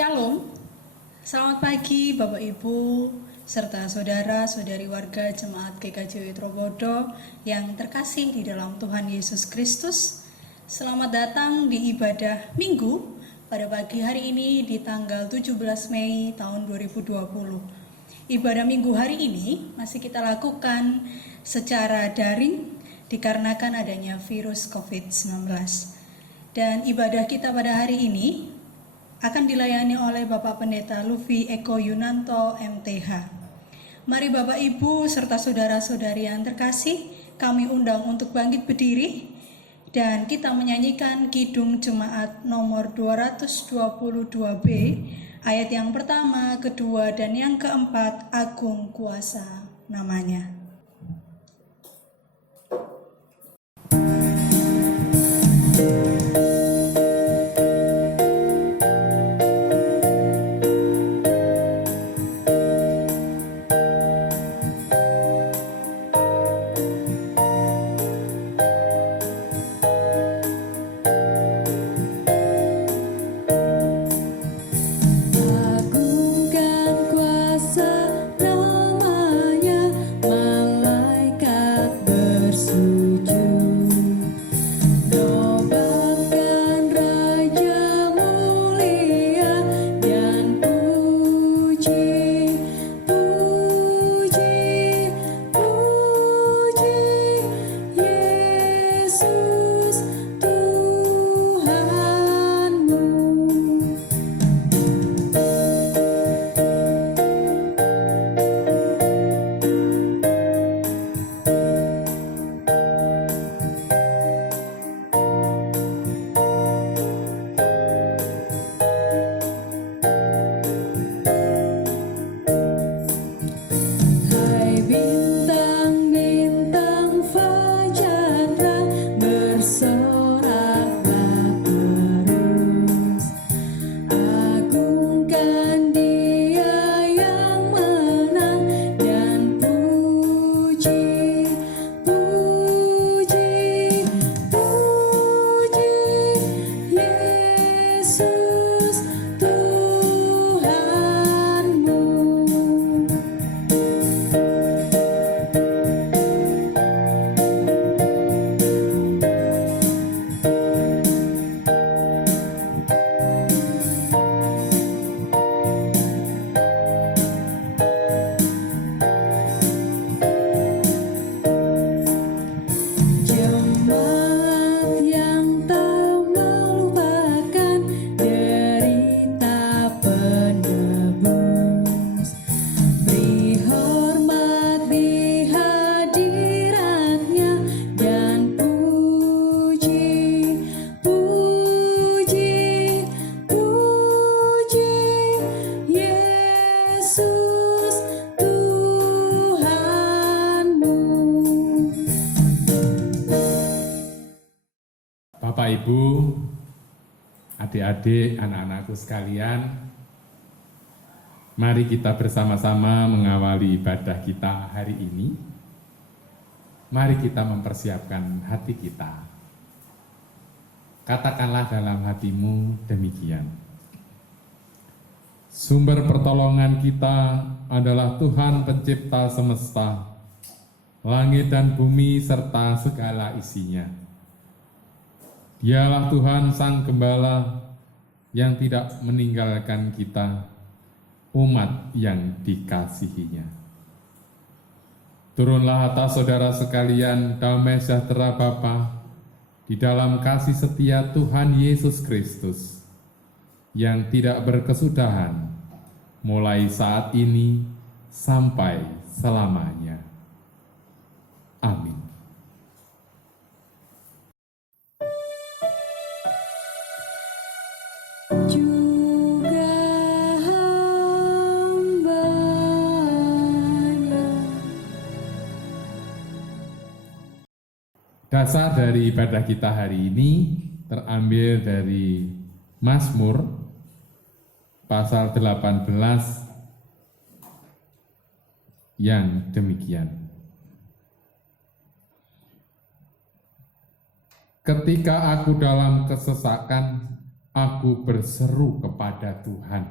Shalom, selamat pagi Bapak Ibu, serta saudara-saudari warga Jemaat GKJ Trobodo yang terkasih di dalam Tuhan Yesus Kristus. Selamat datang di ibadah Minggu pada pagi hari ini di tanggal 17 Mei tahun 2020. Ibadah Minggu hari ini masih kita lakukan secara daring dikarenakan adanya virus COVID-19. Dan ibadah kita pada hari ini akan dilayani oleh Bapak Pendeta Lufi Eko Yunanto MTH. Mari Bapak Ibu serta saudara-saudari yang terkasih, kami undang untuk bangkit berdiri dan kita menyanyikan Kidung Jemaat nomor 222B, ayat yang pertama, kedua, dan yang keempat, Agung Kuasa namanya. Bapak, Ibu, adik-adik, anak-anakku sekalian, mari kita bersama-sama mengawali ibadah kita hari ini. Mari kita mempersiapkan hati kita. Katakanlah dalam hatimu demikian: sumber pertolongan kita adalah Tuhan pencipta semesta, langit dan bumi serta segala isinya. Dialah Tuhan Sang Gembala yang tidak meninggalkan kita, umat yang dikasihinya. Turunlah atas saudara sekalian damai sejahtera Bapa di dalam kasih setia Tuhan Yesus Kristus yang tidak berkesudahan mulai saat ini sampai selamanya. Amin. Dasar dari ibadah kita hari ini terambil dari Mazmur pasal 18 yang demikian: ketika aku dalam kesesakan, aku berseru kepada Tuhan.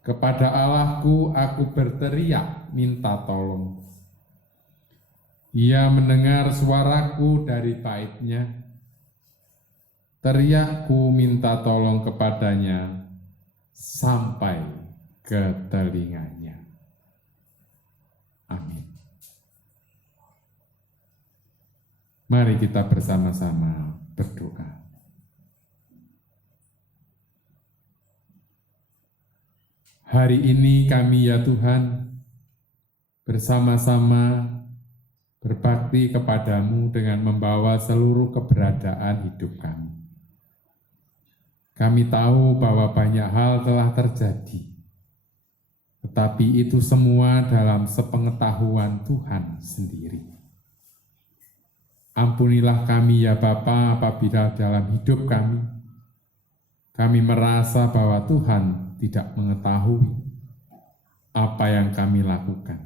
Kepada Allahku aku berteriak minta tolong. Ia mendengar suaraku dari baitnya. Teriakku minta tolong kepadanya sampai ke telinganya. Amin. Mari kita bersama-sama berdoa. Hari ini kami ya Tuhan bersama-sama berbakti kepadamu dengan membawa seluruh keberadaan hidup kami. Kami tahu bahwa banyak hal telah terjadi, tetapi itu semua dalam sepengetahuan Tuhan sendiri. Ampunilah kami ya Bapa apabila dalam hidup kami merasa bahwa Tuhan tidak mengetahui apa yang kami lakukan.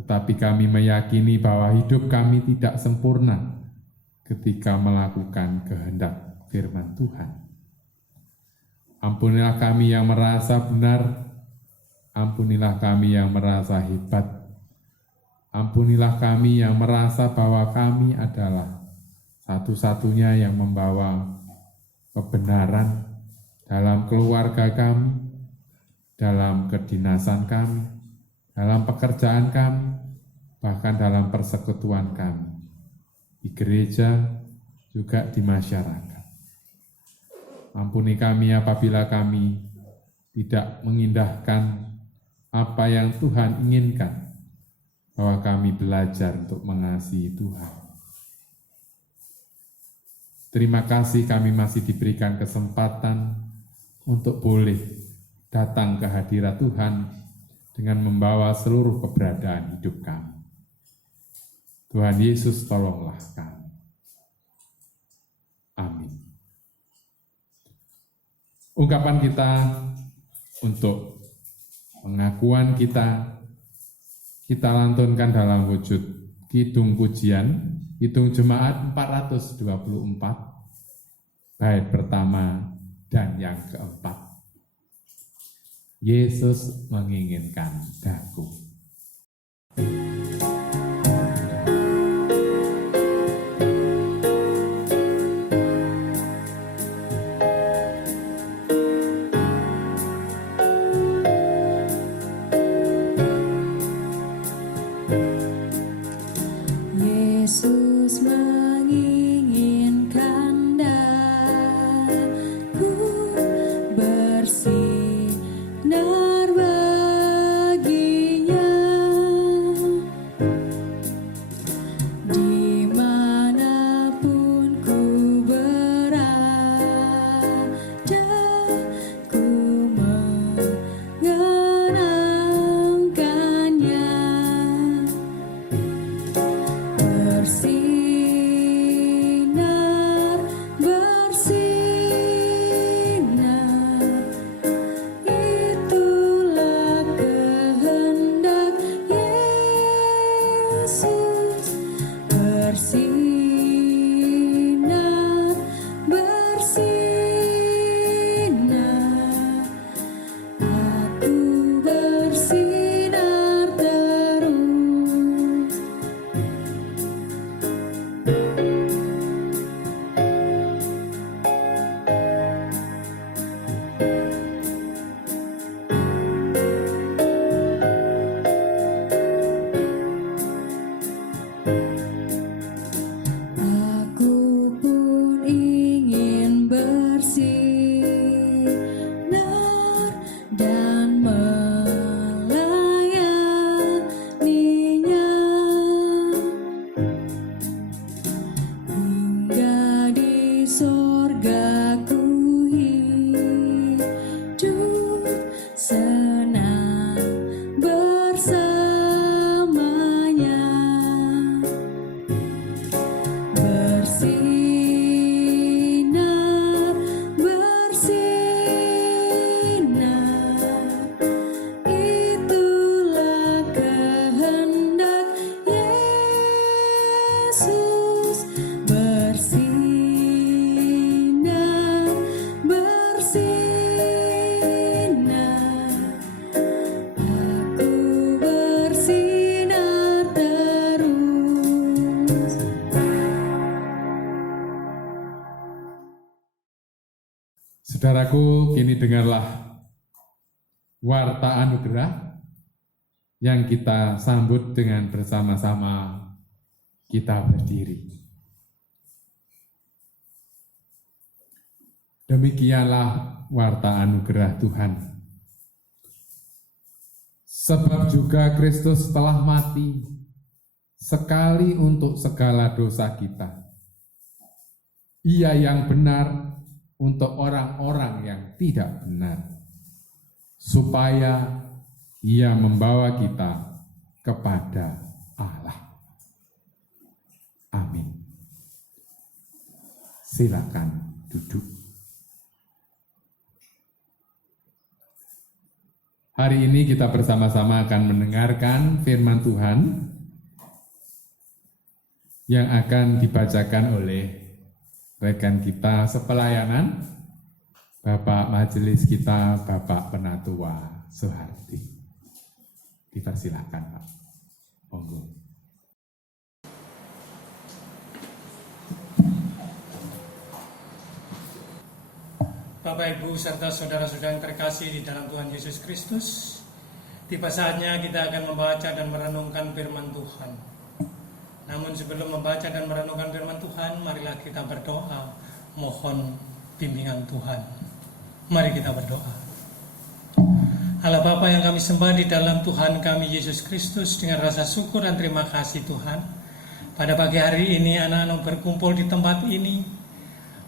Tetapi kami meyakini bahwa hidup kami tidak sempurna ketika melakukan kehendak firman Tuhan. Ampunilah kami yang merasa benar, ampunilah kami yang merasa hebat, ampunilah kami yang merasa bahwa kami adalah satu-satunya yang membawa kebenaran dalam keluarga kami, dalam kedinasan kami, dalam pekerjaan kami, bahkan dalam persekutuan kami, di gereja, juga di masyarakat. Ampuni kami apabila kami tidak mengindahkan apa yang Tuhan inginkan, bahwa kami belajar untuk mengasihi Tuhan. Terima kasih kami masih diberikan kesempatan untuk boleh datang ke hadirat Tuhan dengan membawa seluruh keberadaan hidup kami. Tuhan Yesus, tolonglah kami. Amin. Ungkapan kita untuk pengakuan kita lantunkan dalam wujud kidung pujian, kidung jemaat 424, bait pertama dan yang keempat. Yesus menginginkan daku. Yesus menginginkan daku bersinar baginya. Saudaraku, kini dengarlah warta anugerah yang kita sambut dengan bersama-sama. Kita berdiri. Demikianlah warta anugerah Tuhan. Sebab juga Kristus telah mati sekali untuk segala dosa kita. Ia yang benar untuk orang-orang yang tidak benar, supaya Ia membawa kita kepada Allah. Amin. Silakan duduk. Hari ini kita bersama-sama akan mendengarkan firman Tuhan yang akan dibacakan oleh rekan kita sepelayanan, Bapak Majelis kita, Bapak Penatua Soehardi. Dipersilakan, Pak. Monggo. Bapak, Ibu, serta saudara-saudara yang terkasih di dalam Tuhan Yesus Kristus, tiba saatnya kita akan membaca dan merenungkan firman Tuhan. Namun sebelum membaca dan merenungkan firman Tuhan, marilah kita berdoa, mohon bimbingan Tuhan. Mari kita berdoa. Allah Bapa yang kami sembah di dalam Tuhan kami Yesus Kristus, dengan rasa syukur dan terima kasih Tuhan. Pada pagi hari ini anak-anak berkumpul di tempat ini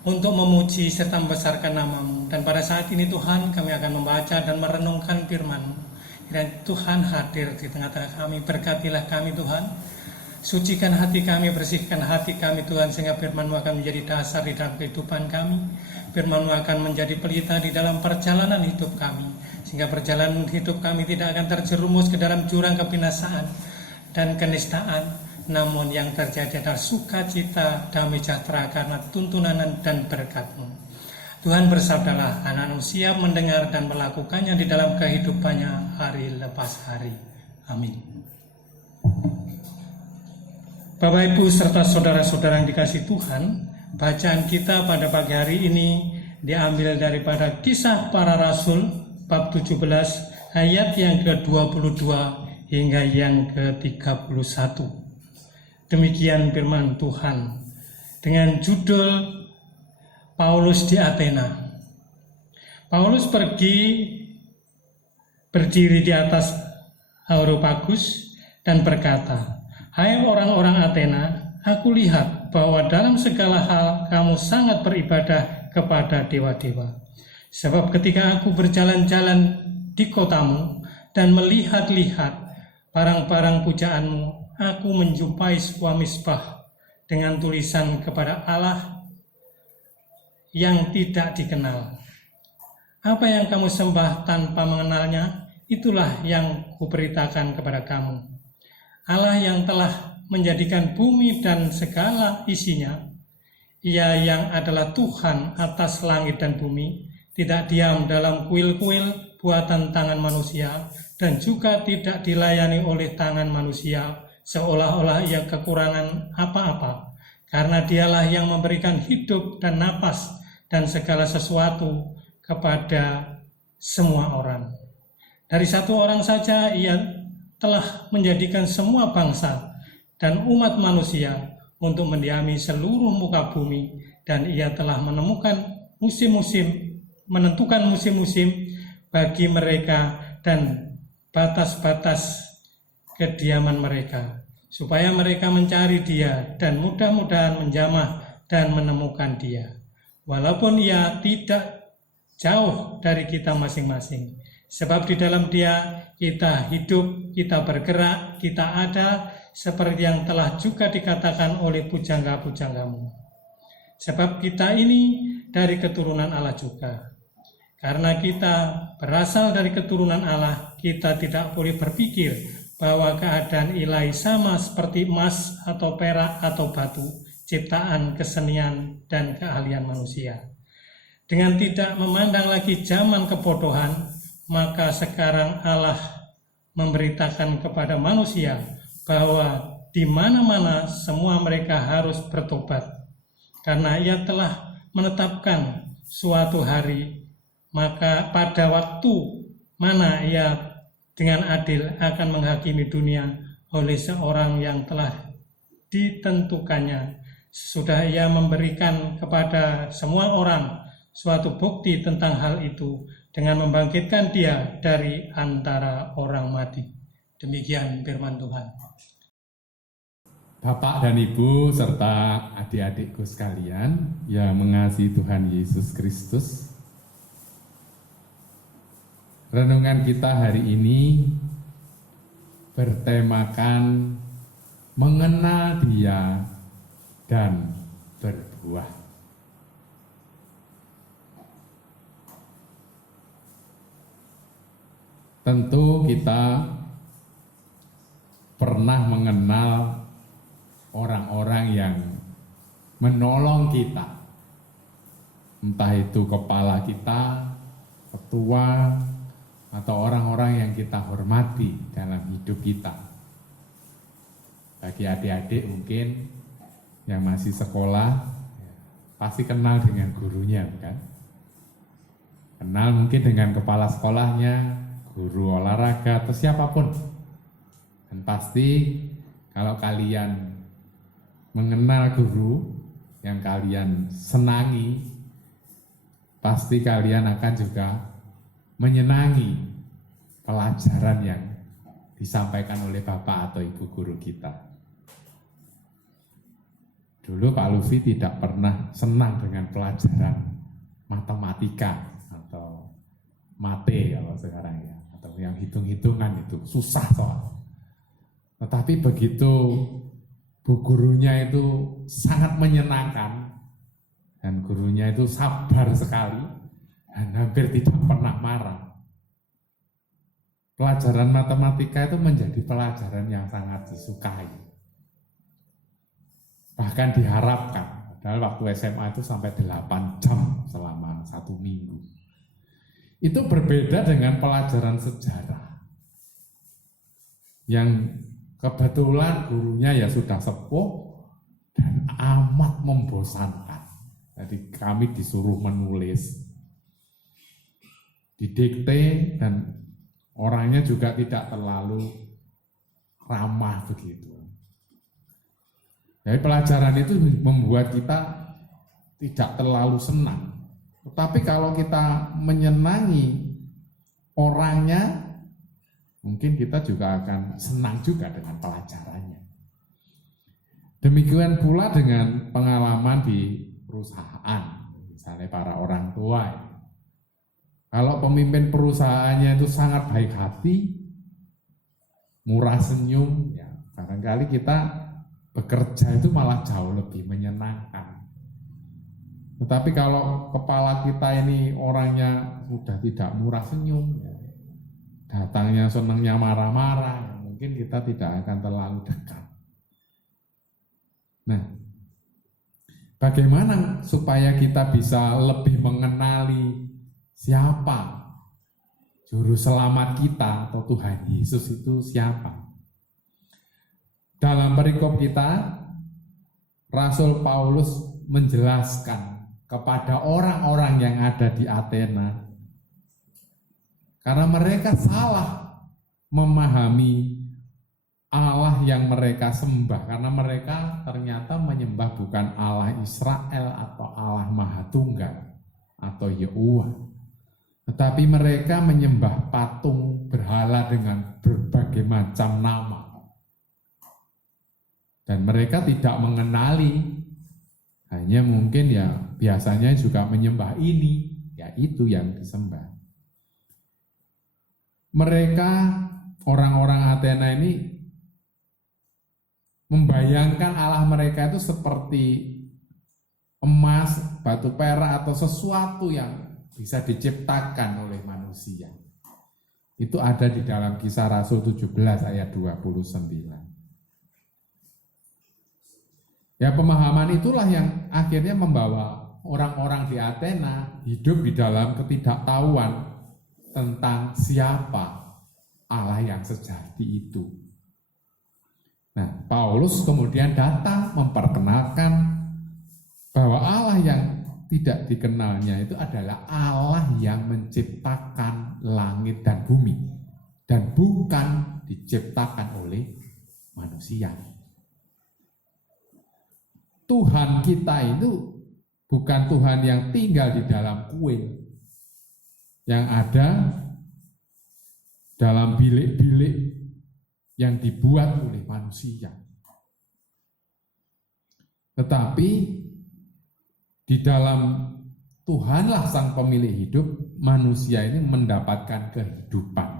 untuk memuji serta membesarkan nama-Mu. Dan pada saat ini Tuhan, kami akan membaca dan merenungkan firman-Mu. Dan Tuhan hadir di tengah-tengah kami, berkatilah kami Tuhan. Sucikan hati kami, bersihkan hati kami Tuhan, sehingga firman-Mu akan menjadi dasar di dalam kehidupan kami. Firman-Mu akan menjadi pelita di dalam perjalanan hidup kami, sehingga perjalanan hidup kami tidak akan terjerumus ke dalam jurang kebinasaan dan kenistaan, namun yang terjadi adalah sukacita, damai sejahtera karena tuntunan dan berkat-Mu. Tuhan, bersabdalah, anak-anak siap mendengar dan melakukannya di dalam kehidupannya hari lepas hari. Amin. Bapak, Ibu, serta saudara-saudara yang dikasihi Tuhan, bacaan kita pada pagi hari ini diambil daripada Kisah Para Rasul bab 17 ayat yang ke-22 hingga yang ke-31. Demikian firman Tuhan dengan judul Paulus di Athena. Paulus pergi berdiri di atas Areopagus dan berkata, "Hai orang-orang Athena, aku lihat bahwa dalam segala hal kamu sangat beribadah kepada dewa-dewa. Sebab ketika aku berjalan-jalan di kotamu dan melihat-lihat barang-barang pujaanmu, aku menjumpai sebuah misbah dengan tulisan kepada Allah yang tidak dikenal. Apa yang kamu sembah tanpa mengenalnya, itulah yang kuberitakan kepada kamu. Allah yang telah menjadikan bumi dan segala isinya, Ia yang adalah Tuhan atas langit dan bumi, tidak diam dalam kuil-kuil buatan tangan manusia, dan juga tidak dilayani oleh tangan manusia, seolah-olah Ia kekurangan apa-apa, karena Dialah yang memberikan hidup dan napas dan segala sesuatu kepada semua orang. Dari satu orang saja Ia telah menjadikan semua bangsa dan umat manusia untuk mendiami seluruh muka bumi, dan Ia telah menentukan musim-musim bagi mereka dan batas-batas kediaman mereka, supaya mereka mencari Dia dan mudah-mudahan menjamah dan menemukan Dia, walaupun Ia tidak jauh dari kita masing-masing. Sebab di dalam Dia kita hidup, kita bergerak, kita ada, seperti yang telah juga dikatakan oleh pujangga-pujanggamu. Sebab kita ini dari keturunan Allah juga. Karena kita berasal dari keturunan Allah, kita tidak boleh berpikir bahwa keadaan ilahi sama seperti emas atau perak atau batu, ciptaan, kesenian, dan keahlian manusia. Dengan tidak memandang lagi zaman kebodohan, maka sekarang Allah memberitakan kepada manusia bahwa di mana-mana semua mereka harus bertobat, karena Ia telah menetapkan suatu hari maka pada waktu mana ia dengan adil akan menghakimi dunia oleh seorang yang telah ditentukannya. Sudah ia memberikan kepada semua orang suatu bukti tentang hal itu dengan membangkitkan dia dari antara orang mati. Demikian firman Tuhan. Bapak dan Ibu serta adik-adikku sekalian yang mengasihi Tuhan Yesus Kristus, renungan kita hari ini bertemakan mengenal Dia dan berbuah. Tentu kita pernah mengenal orang-orang yang menolong kita, entah itu kepala kita, ketua, atau orang-orang yang kita hormati dalam hidup kita. Bagi adik-adik mungkin yang masih sekolah, pasti kenal dengan gurunya, kan? Kenal mungkin dengan kepala sekolahnya, guru olahraga, atau siapapun. Dan pasti kalau kalian mengenal guru yang kalian senangi, pasti kalian akan juga menyenangi pelajaran yang disampaikan oleh Bapak atau Ibu guru kita. Dulu Pak Lufi tidak pernah senang dengan pelajaran matematika atau mate kalau sekarang ya, atau yang hitung-hitungan itu susah soal. Tetapi begitu bu gurunya itu sangat menyenangkan dan gurunya itu sabar sekali dan hampir tidak pernah marah. Pelajaran matematika itu menjadi pelajaran yang sangat disukai. Bahkan diharapkan, padahal waktu SMA itu sampai 8 jam selama 1 minggu. Itu berbeda dengan pelajaran sejarah yang kebetulan gurunya ya sudah sepuh dan amat membosankan. Jadi kami disuruh menulis, didikte, dan orangnya juga tidak terlalu ramah begitu. Jadi pelajaran itu membuat kita tidak terlalu senang. Tetapi kalau kita menyenangi orangnya, mungkin kita juga akan senang juga dengan pelajarannya. Demikian pula dengan pengalaman di perusahaan, misalnya para orang tua. Kalau pemimpin perusahaannya itu sangat baik hati, murah senyum, ya barangkali kita bekerja itu malah jauh lebih menyenangkan. Tetapi kalau kepala kita ini orangnya sudah tidak murah senyum, ya, datangnya senangnya marah-marah, ya, mungkin kita tidak akan terlalu dekat. Nah, bagaimana supaya kita bisa lebih mengenali siapa juru selamat kita atau Tuhan Yesus itu siapa? Dalam perikop kita, Rasul Paulus menjelaskan kepada orang-orang yang ada di Athena, karena mereka salah memahami Allah yang mereka sembah, karena mereka ternyata menyembah bukan Allah Israel atau Allah Mahatunggal atau Yehuwa, tetapi mereka menyembah patung berhala dengan berbagai macam nama. Dan mereka tidak mengenali, hanya mungkin ya biasanya juga menyembah ini, ya itu yang disembah. Mereka, orang-orang Athena ini membayangkan Allah mereka itu seperti emas, batu perak, atau sesuatu yang bisa diciptakan oleh manusia. Itu ada di dalam Kisah Rasul 17 ayat 29. Ya, pemahaman itulah yang akhirnya membawa orang-orang di Athena hidup di dalam ketidaktahuan tentang siapa Allah yang sejati itu. Nah, Paulus kemudian datang memperkenalkan bahwa Allah yang tidak dikenalnya itu adalah Allah yang menciptakan langit dan bumi dan bukan diciptakan oleh manusia. Tuhan kita itu bukan Tuhan yang tinggal di dalam kuil, yang ada dalam bilik-bilik yang dibuat oleh manusia. Tetapi di dalam Tuhanlah sang pemilik hidup, manusia ini mendapatkan kehidupan.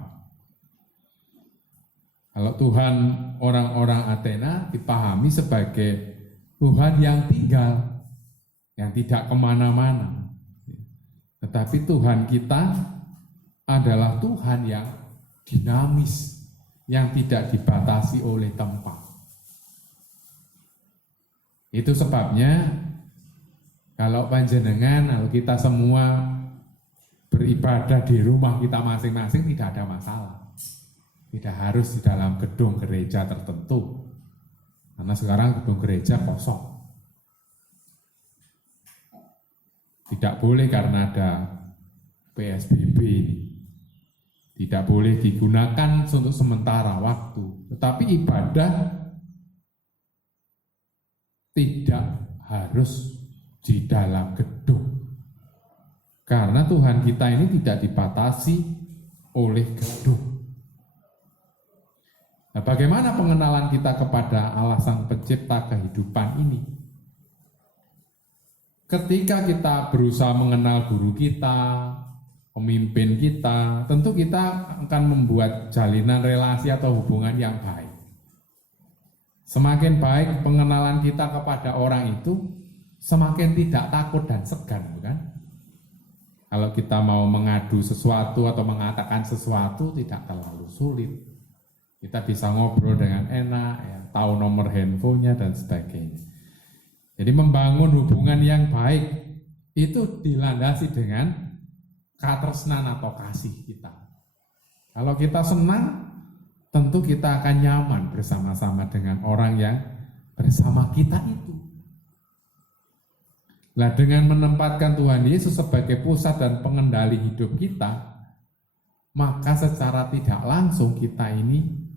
Kalau Tuhan orang-orang Athena dipahami sebagai Tuhan yang tinggal, yang tidak kemana-mana. Tetapi Tuhan kita adalah Tuhan yang dinamis, yang tidak dibatasi oleh tempat. Itu sebabnya kalau panjenengan, kalau kita semua beribadah di rumah kita masing-masing tidak ada masalah. Tidak harus di dalam gedung gereja tertentu. Karena sekarang gedung gereja kosong. Tidak boleh karena ada PSBB ini. Tidak boleh digunakan untuk sementara waktu. Tetapi ibadah tidak harus di dalam gedung. Karena Tuhan kita ini tidak dibatasi oleh gedung. Nah, bagaimana pengenalan kita kepada Allah Sang Pencipta kehidupan ini? Ketika kita berusaha mengenal guru kita, pemimpin kita, tentu kita akan membuat jalinan relasi atau hubungan yang baik. Semakin baik pengenalan kita kepada orang itu, semakin tidak takut dan segan, bukan? Kalau kita mau mengadu sesuatu atau mengatakan sesuatu tidak terlalu sulit. Kita bisa ngobrol dengan enak, ya, tahu nomor handphonenya dan sebagainya. Jadi membangun hubungan yang baik itu dilandasi dengan katresnan atau kasih kita. Kalau kita senang, tentu kita akan nyaman bersama-sama dengan orang yang bersama kita itu. Nah, dengan menempatkan Tuhan Yesus sebagai pusat dan pengendali hidup kita, maka secara tidak langsung kita ini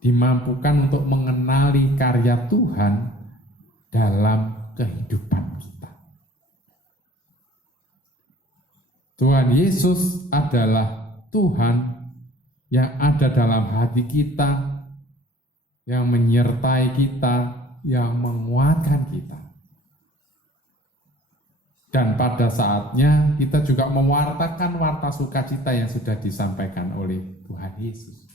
dimampukan untuk mengenali karya Tuhan dalam kehidupan kita. Tuhan Yesus adalah Tuhan yang ada dalam hati kita, yang menyertai kita, yang menguatkan kita. Dan pada saatnya kita juga mewartakan warta sukacita yang sudah disampaikan oleh Tuhan Yesus.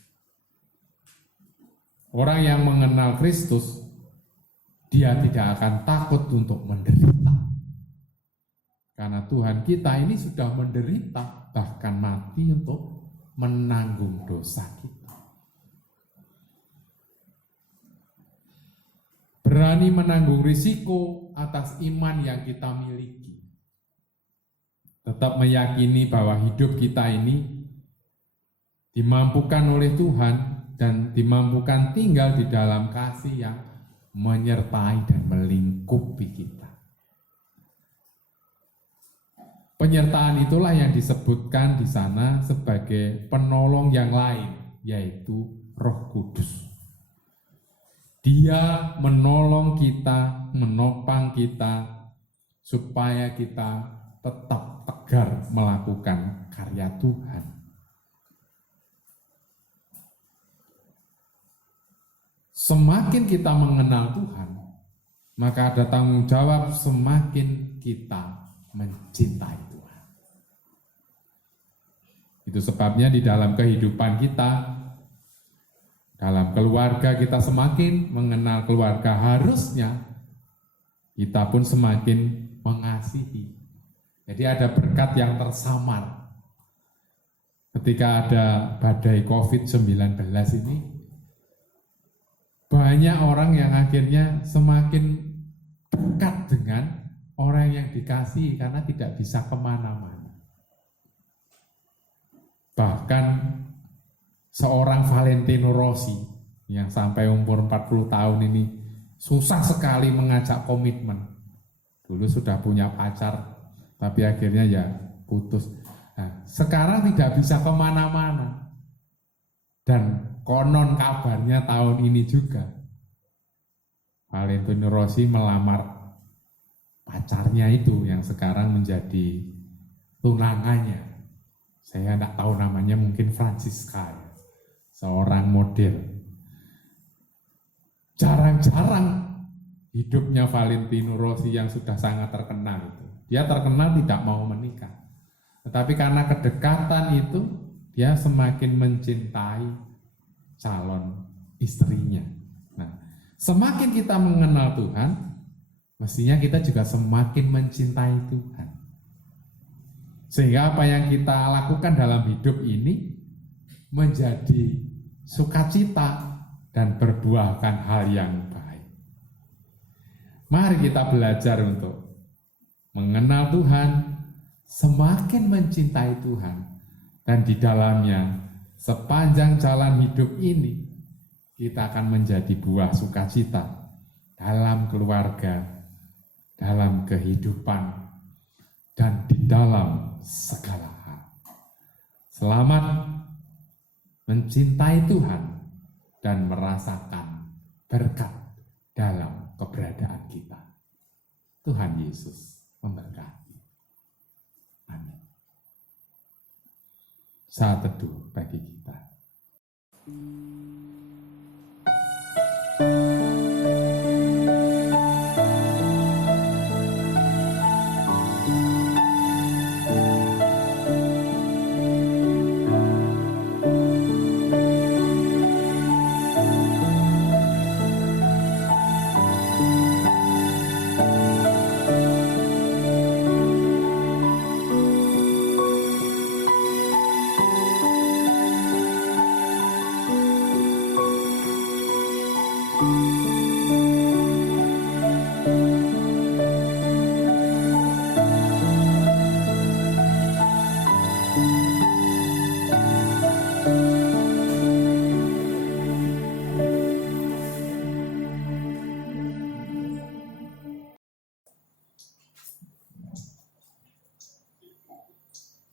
Orang yang mengenal Kristus, dia tidak akan takut untuk menderita. Karena Tuhan kita ini sudah menderita, bahkan mati untuk menanggung dosa kita. Berani menanggung risiko atas iman yang kita miliki. Tetap meyakini bahwa hidup kita ini dimampukan oleh Tuhan dan dimampukan tinggal di dalam kasih yang menyertai dan melingkupi kita. Penyertaan itulah yang disebutkan di sana sebagai penolong yang lain, yaitu Roh Kudus. Dia menolong kita, menopang kita, supaya kita tetap tegar melakukan karya Tuhan. Semakin kita mengenal Tuhan, maka ada tanggung jawab semakin kita mencintai Tuhan. Itu sebabnya di dalam kehidupan kita, dalam keluarga kita semakin mengenal keluarga, harusnya kita pun semakin mengasihi. Jadi ada berkat yang tersamar. Ketika ada badai COVID-19 ini, banyak orang yang akhirnya semakin dekat dengan orang yang dikasihi karena tidak bisa kemana-mana. Bahkan seorang Valentino Rossi yang sampai umur 40 tahun ini susah sekali mengajak komitmen. Dulu sudah punya pacar tapi akhirnya ya putus. Nah, sekarang tidak bisa kemana-mana. Dan konon kabarnya tahun ini juga Valentino Rossi melamar pacarnya itu yang sekarang menjadi tunangannya. Saya tidak tahu namanya, mungkin Francisca, seorang model. Jarang-jarang hidupnya Valentino Rossi yang sudah sangat terkenal itu. Dia terkenal tidak mau menikah. Tetapi karena kedekatan itu, dia semakin mencintai calon istrinya. Nah, semakin kita mengenal Tuhan, mestinya kita juga semakin mencintai Tuhan. Sehingga apa yang kita lakukan dalam hidup ini menjadi sukacita dan berbuahkan hal yang baik. Mari kita belajar untuk mengenal Tuhan, semakin mencintai Tuhan, dan di dalamnya sepanjang jalan hidup ini kita akan menjadi buah sukacita dalam keluarga, dalam kehidupan, dan di dalam segala hal. Selamat mencintai Tuhan dan merasakan berkat dalam keberadaan kita. Tuhan Yesus memberkati. Amin. Saat teduh bagi kita.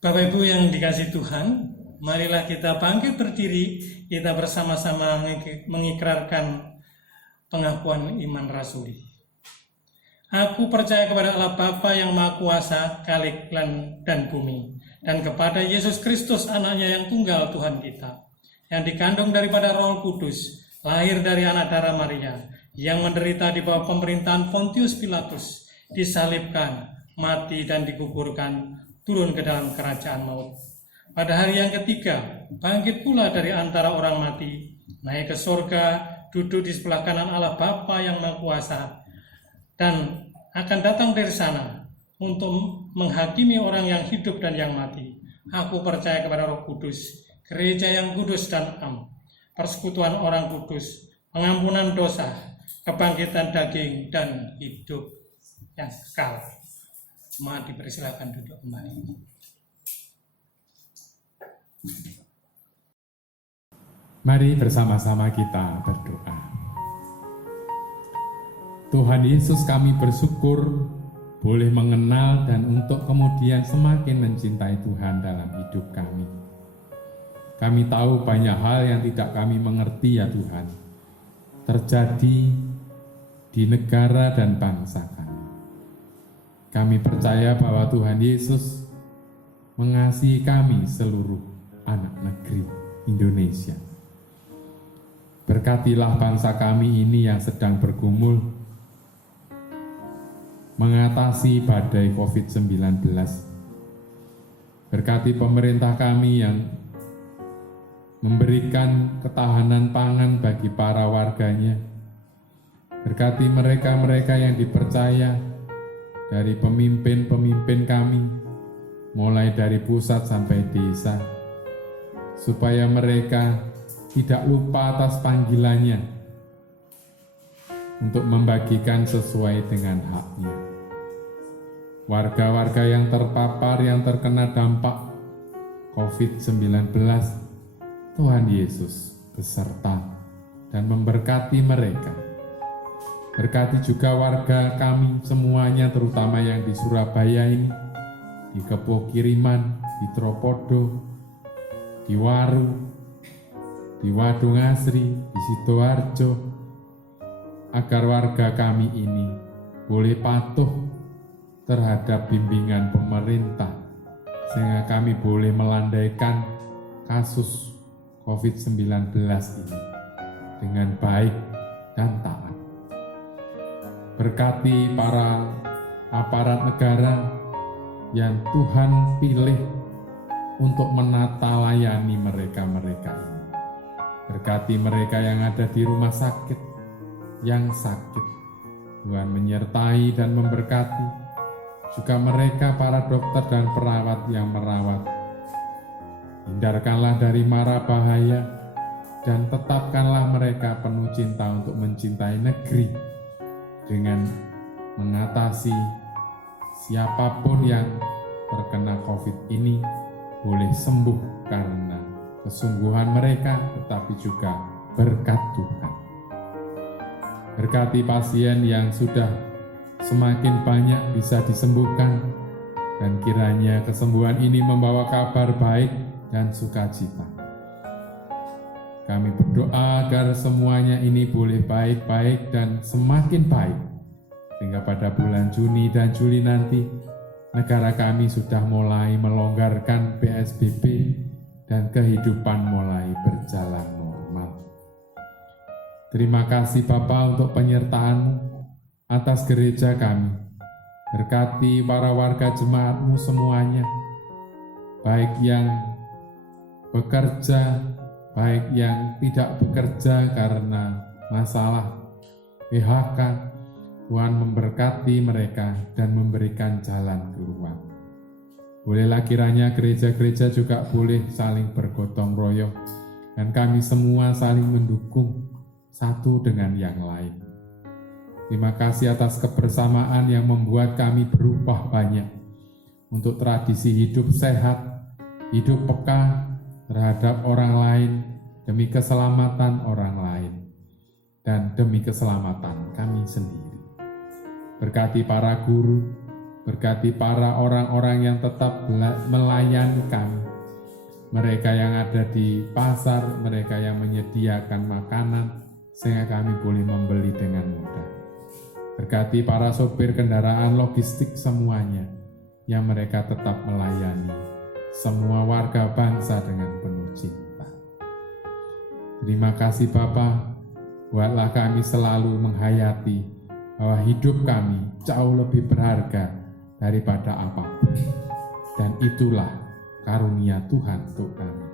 Bapak Ibu yang dikasihi Tuhan, marilah kita bangkit berdiri, kita bersama-sama mengikrarkan pengakuan iman rasuli. Aku percaya kepada Allah Bapa yang Maha Kuasa, Khalik langit dan bumi, dan kepada Yesus Kristus anaknya yang tunggal Tuhan kita, yang dikandung daripada Roh Kudus, lahir dari anak darah Maria, yang menderita di bawah pemerintahan Pontius Pilatus, disalibkan, mati dan dikuburkan, turun ke dalam kerajaan maut. Pada hari yang ketiga, bangkit pula dari antara orang mati, naik ke surga, duduk di sebelah kanan Allah Bapa yang Maha Kuasa, dan akan datang dari sana untuk menghakimi orang yang hidup dan yang mati. Aku percaya kepada Roh Kudus, gereja yang kudus dan am, persekutuan orang kudus, pengampunan dosa, kebangkitan daging, dan hidup yang kekal. Mari dipersilakan duduk kembali. Mari bersama-sama kita berdoa. Tuhan Yesus, kami bersyukur boleh mengenal dan untuk kemudian semakin mencintai Tuhan dalam hidup kami. Kami tahu banyak hal yang tidak kami mengerti ya Tuhan, terjadi di negara dan bangsa kami. Kami percaya bahwa Tuhan Yesus mengasihi kami seluruh anak negeri Indonesia. Berkatilah bangsa kami ini yang sedang bergumul mengatasi badai COVID-19. Berkati pemerintah kami yang memberikan ketahanan pangan bagi para warganya. Berkati mereka-mereka yang dipercaya dari pemimpin-pemimpin kami, mulai dari pusat sampai desa, supaya mereka tidak lupa atas panggilannya untuk membagikan sesuai dengan haknya. Warga-warga yang terpapar, yang terkena dampak COVID-19, Tuhan Yesus beserta dan memberkati mereka. Berkati juga warga kami semuanya, terutama yang di Surabaya ini, di Kepuh Kiriman, di Tropodo, di Waru, di Wadung Asri, di Sidoarjo, agar warga kami ini boleh patuh terhadap bimbingan pemerintah, sehingga kami boleh melandaikan kasus COVID-19 ini dengan baik dan taat. Berkati para aparat negara yang Tuhan pilih untuk menata layani mereka-mereka ini. Berkati mereka yang ada di rumah sakit, yang sakit. Tuhan menyertai dan memberkati juga mereka para dokter dan perawat yang merawat. Hindarkanlah dari mara bahaya dan tetapkanlah mereka penuh cinta untuk mencintai negeri dengan mengatasi siapapun yang terkena COVID ini boleh sembuh karena kesungguhan mereka, tetapi juga berkat Tuhan. Berkati pasien yang sudah semakin banyak bisa disembuhkan, dan kiranya kesembuhan ini membawa kabar baik dan sukacita. Kami berdoa agar semuanya ini boleh baik-baik dan semakin baik, sehingga pada bulan Juni dan Juli nanti negara kami sudah mulai melonggarkan PSBB dan kehidupan mulai berjalan normal. Terima kasih Bapa untuk penyertaan-Mu atas gereja kami. Berkati para warga jemaat-Mu semuanya, baik yang bekerja, baik yang tidak bekerja karena masalah PHK. Tuhan memberkati mereka dan memberikan jalan keluar. Bolehlah kiranya gereja-gereja juga boleh saling bergotong royong dan kami semua saling mendukung satu dengan yang lain. Terima kasih atas kebersamaan yang membuat kami berubah banyak untuk tradisi hidup sehat, hidup peka terhadap orang lain demi keselamatan orang lain dan demi keselamatan kami sendiri. Berkati para guru, berkati para orang-orang yang tetap melayani kami, mereka yang ada di pasar, mereka yang menyediakan makanan, sehingga kami boleh membeli dengan mudah. Berkati para sopir kendaraan logistik semuanya, yang mereka tetap melayani semua warga bangsa dengan penuh cinta. Terima kasih Bapa, buatlah kami selalu menghayati bahwa hidup kami jauh lebih berharga daripada apapun. Dan itulah karunia Tuhan untuk kami.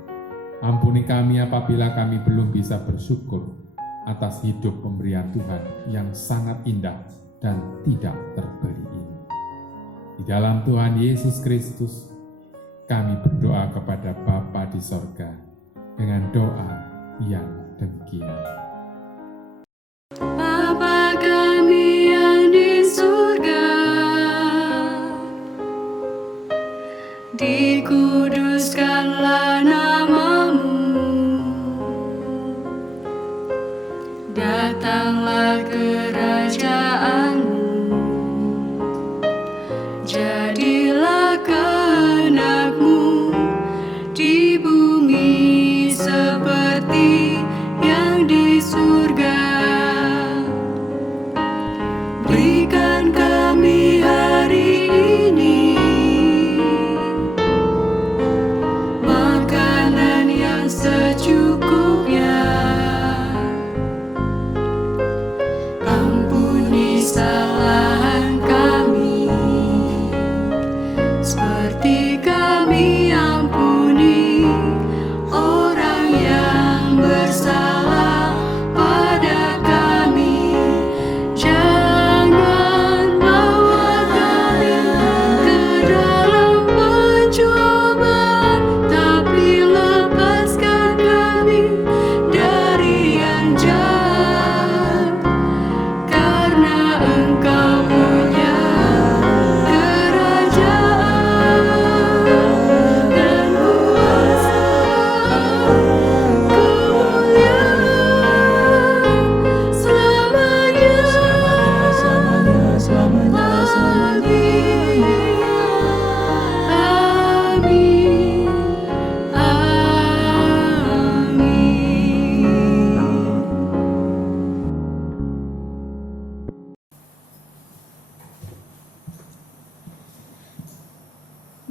Ampuni kami apabila kami belum bisa bersyukur atas hidup pemberian Tuhan yang sangat indah dan tidak terbeli ini. Di dalam Tuhan Yesus Kristus, kami berdoa kepada Bapa di sorga dengan doa yang demikian. Bapa kami yang di surga, dikuduskanlah nama-Mu, datanglah kerajaan-Mu, jadilah kehendak-Mu di bumi seperti yang di surga. Berikan kami hari ini makanan yang secukupnya. Ampuni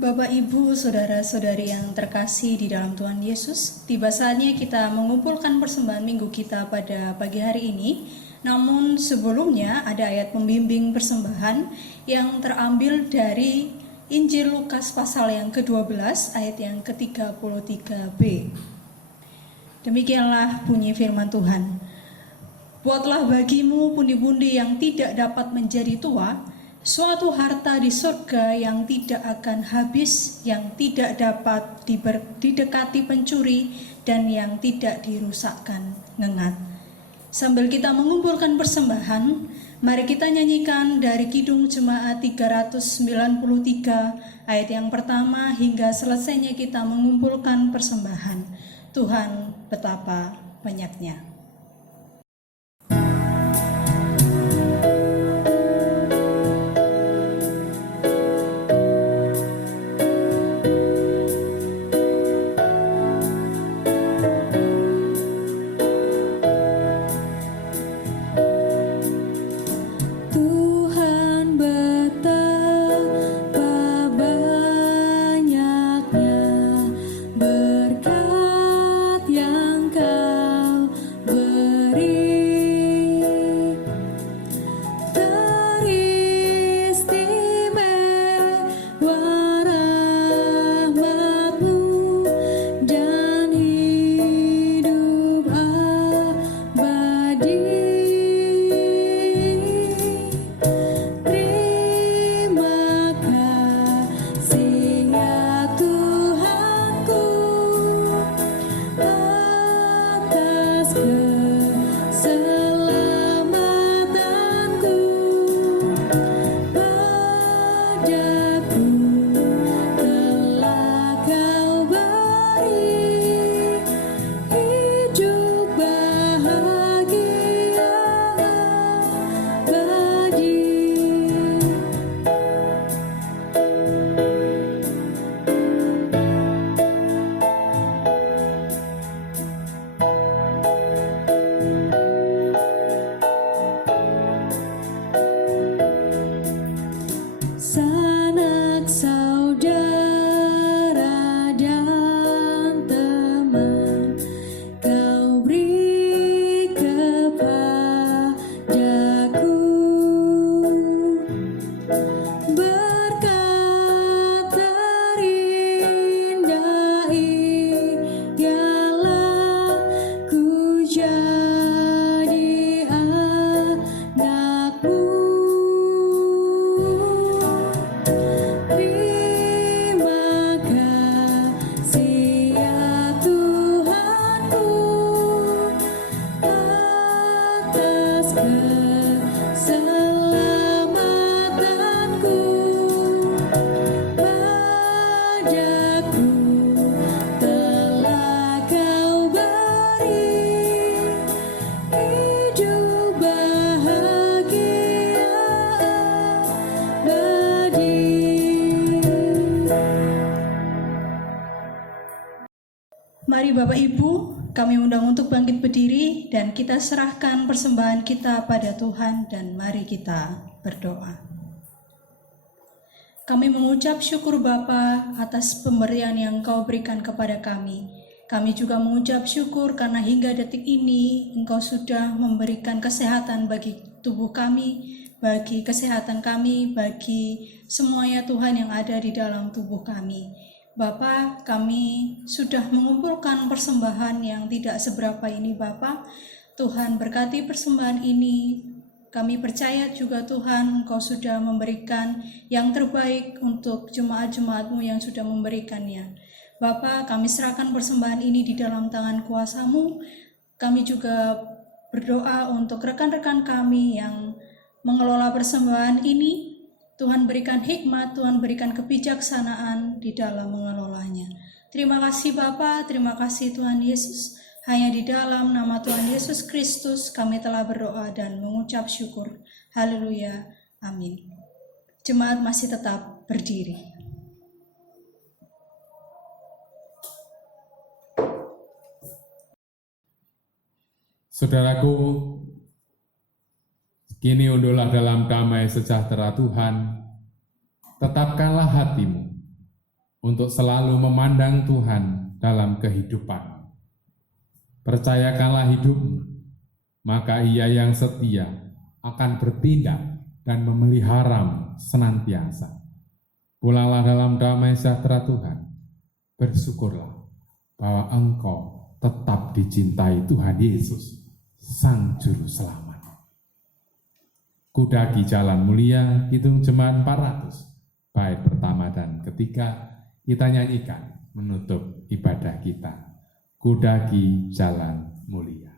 Bapak, Ibu, Saudara-saudari yang terkasih di dalam Tuhan Yesus, tiba saatnya kita mengumpulkan persembahan minggu kita pada pagi hari ini. Namun sebelumnya ada ayat pembimbing persembahan yang terambil dari Injil Lukas pasal yang ke-12 ayat yang ke-33b. Demikianlah bunyi firman Tuhan. Buatlah bagimu pundi-pundi yang tidak dapat menjadi tua, suatu harta di surga yang tidak akan habis, yang tidak dapat didekati pencuri, dan yang tidak dirusakkan ngengat. Sambil kita mengumpulkan persembahan, mari kita nyanyikan dari Kidung Jemaat 393 ayat yang pertama hingga selesainya kita mengumpulkan persembahan. Tuhan betapa banyaknya. Mari Bapak Ibu, kami undang untuk bangkit berdiri dan kita serahkan persembahan kita pada Tuhan dan mari kita berdoa. Kami mengucap syukur Bapa atas pemberian yang Engkau berikan kepada kami. Kami juga mengucap syukur karena hingga detik ini Engkau sudah memberikan kesehatan bagi tubuh kami, bagi kesehatan kami, bagi semuanya Tuhan yang ada di dalam tubuh kami. Bapa, kami sudah mengumpulkan persembahan yang tidak seberapa ini Bapa. Tuhan berkati persembahan ini. Kami percaya juga Tuhan Engkau sudah memberikan yang terbaik untuk jemaat-jemaat-Mu yang sudah memberikannya. Bapa, kami serahkan persembahan ini di dalam tangan kuasa-Mu. Kami juga berdoa untuk rekan-rekan kami yang mengelola persembahan ini. Tuhan berikan hikmat, Tuhan berikan kebijaksanaan di dalam mengelolanya. Terima kasih Bapa, terima kasih Tuhan Yesus. Hanya di dalam nama Tuhan Yesus Kristus kami telah berdoa dan mengucap syukur. Haleluya, amin. Jemaat masih tetap berdiri. Saudaraku, kini unduhlah dalam damai sejahtera Tuhan, tetapkanlah hatimu, untuk selalu memandang Tuhan dalam kehidupan. Percayakanlah hidupmu, maka Ia yang setia akan bertindak dan memeliharamu senantiasa. Pulanglah dalam damai sejahtera Tuhan. Bersyukurlah bahwa engkau tetap dicintai Tuhan Yesus, Sang Juru Selamat. Kudaki Jalan Mulia, Kidung Jemaat 400, bait pertama dan ketiga, kita nyanyikan menutup ibadah kita. Kudaki Jalan Mulia.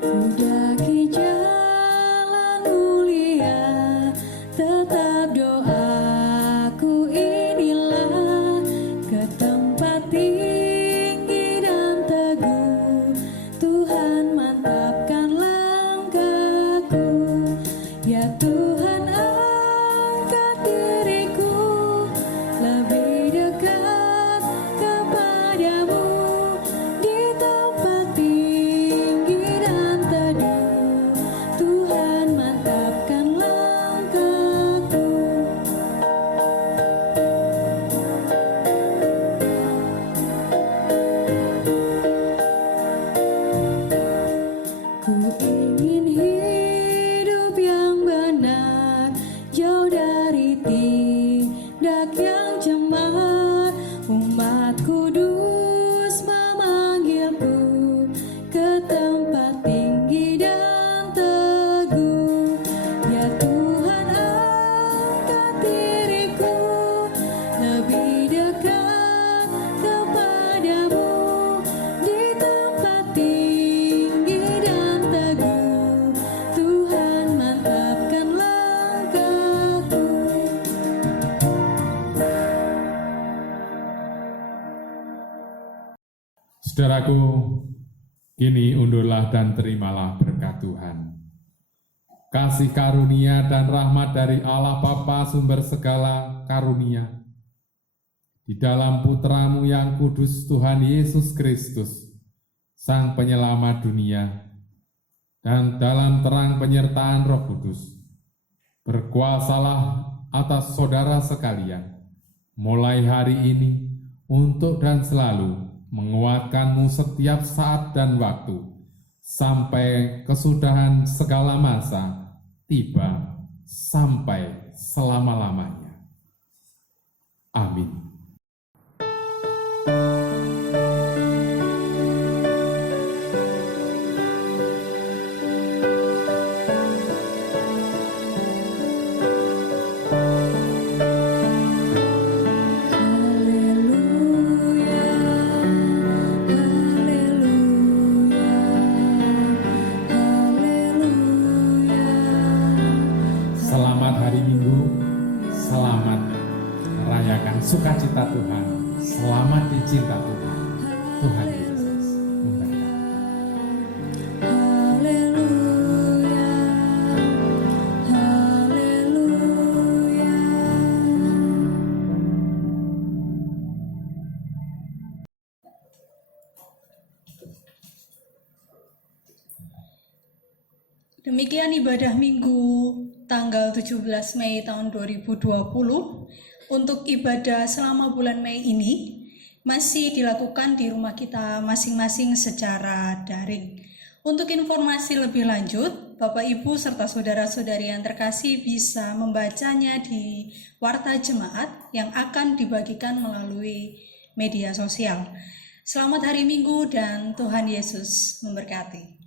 Kudaki jalan mulia, tetap doaku inilah, ke tempat tinggi dan teguh, Tuhan mantapkan langkahku. Ya Tuhan, angkat diriku lebih dekat kepadamu, di tempat tinggi dan teduh, Tuhan mantapkan langkahku. Ku ingin hidup yang benar, jauh dari tindak yang cemar. Umat kudus memanggilku ke tempat tinggi dan teguh. Ya Tuhan, angkat diriku lebih dekat kepadamu, di tempat tinggi dan teguh, Tuhan mantapkan langkahku. Saudaraku, kini undurlah dan terimalah berkat Tuhan. Kasih karunia dan rahmat dari Allah Bapa sumber segala karunia, di dalam Putramu yang kudus Tuhan Yesus Kristus, Sang Penyelamat dunia, dan dalam terang penyertaan Roh Kudus, berkuasalah atas saudara sekalian, mulai hari ini, untuk dan selalu menguatkanmu setiap saat dan waktu, sampai kesudahan segala masa tiba sampai selama-lamanya. Amin. Haleluya, haleluya, haleluya. Selamat hari Minggu, selamat merayakan sukacita Tuhan, selamat dicinta Tuhan. Tuhan Yesus memberkati. Haleluya, haleluya. Demikian ibadah Minggu tanggal 17 Mei tahun 2020. Untuk ibadah selama bulan Mei ini masih dilakukan di rumah kita masing-masing secara daring. Untuk informasi lebih lanjut, Bapak Ibu serta saudara-saudari yang terkasih bisa membacanya di Warta Jemaat yang akan dibagikan melalui media sosial. Selamat hari Minggu dan Tuhan Yesus memberkati.